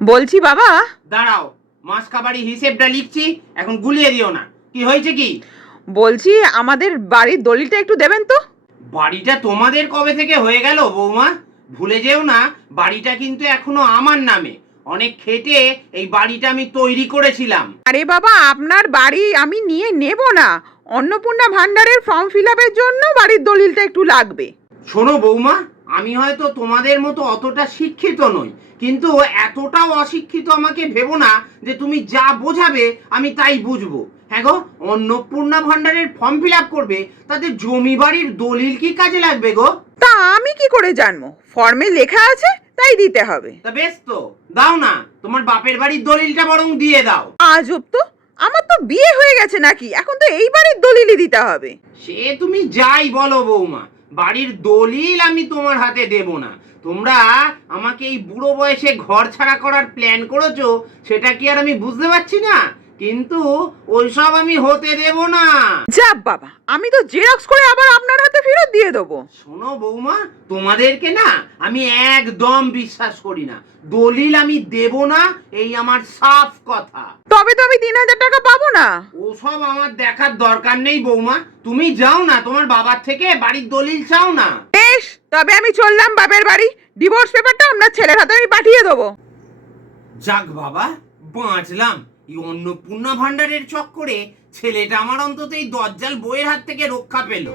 বলছি বাবা। দাঁড়াও, মাস কাবাড়ি হিসেবটা লিখছি, এখন গুলিয়ে দিও না। কি হয়েছে কি? বলছি আমাদের বাড়ির দলিলটা একটু দেবেন তো। বাড়িটা তোমাদের কবে থেকে হয়ে গেল বৌমা? ভুলে যেও না, বাড়িটা কিন্তু এখনো আমার নামে। অনেক খেটে এই বাড়িটা আমি তৈরি করেছিলাম। আরে বাবা, আপনার বাড়ি আমি নিয়ে নেব না। অন্নপূর্ণা ভান্ডারের ফর্ম ফিল আপের জন্য বাড়ির দলিলটা একটু লাগবে। শোনো বৌমা, আমি হয়তো তোমাদের মতো অতটা শিক্ষিত নই, কিন্তু এতটাও অশিক্ষিত আমাকে ভেবো না যে তুমি যা বোঝাবে আমি তাই বুঝবো। হ্যাঁ গো, অন্নপূর্ণা ভান্ডারের ফর্ম ফিল আপ করবে, তাতে জমি বাড়ির দলিল কি কাজে লাগবে গো? তা আমি কি করে জানবো? ফর্মে লেখা আছে তাই দিতে হবে। তা বেশ তো, দাও না, তোমার বাপের বাড়ির দলিলটা বরং দিয়ে দাও। আজব তো, আমার তো বিয়ে হয়ে গেছে নাকি? এখন তো এই বাড়ির দলিলই দিতে হবে। সে তুমি যাই বলো বৌমা, বাড়ির দলিল আমি তোমার হাতে দেব না। তোমরা আমাকে এই বুড়ো বয়সে ঘর ছাড়া করার প্ল্যান করেছো, সেটা কি আর আমি বুঝতে পারছি না? কিন্তু ওইসব আমি হতে দেব না। যা বাবা, আমি তো জেরক্স করে আবার আপনার হাতে ফেরত দিয়ে দেবো। শোনো বৌমা, তোমাদেরকে না আমি একদম বিশ্বাস করি না। দলিল আমি দেব না, এই আমার সাফ কথা। তবে তো আমি 3,000 টাকা পাবো না। ওসব আমার দেখার দরকার নেই বৌমা। তুমি যাও না, তোমার বাবার থেকে বাড়ির দলিল চাও না। বেশ, তবে আমি চললাম বাপের বাড়ি। ডিভোর্স পেপারটা আপনার ছেলের হাতে আমি পাঠিয়ে দেবো। যাক বাবা, বাঁচলাম। এই অন্নপূর্ণা ভান্ডারের চক্করে ছেলেটা আমার অন্তত এই দজ্জাল বইয়ের হাত থেকে রক্ষা পেল।